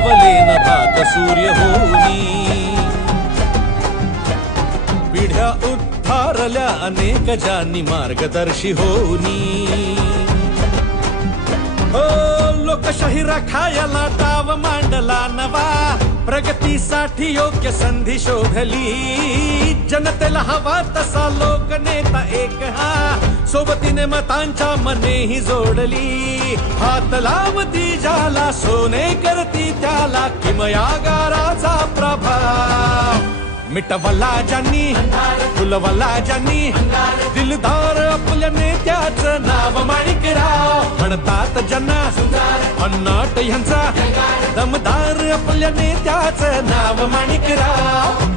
उगवले नभात सूर्य होनी, पिढ्या उद्धारल्या अनेक ज्यांनी मार्गदर्शी होनी। हो लोकशाही राखायला डाव मांडला नवा, प्रगतीसाठी योग्य संधी शोधली। जनतेला हवा तसा लोकनेता एक हा, सोबतीने मतांच्या मनेही जोडली। हात लावती ज्याला सोने करती त्याला, किमयागाराचा प्रभाव मिटवला ज्यांनी, फुलवला ज्यांनी, दिलदार आपल्या नेत्याचं नाव माणिकराव। म्हणतात ज्यांना भन्नाट ह्यांचा, दमदार आपल्या नेत्याचं नाव माणिकराव।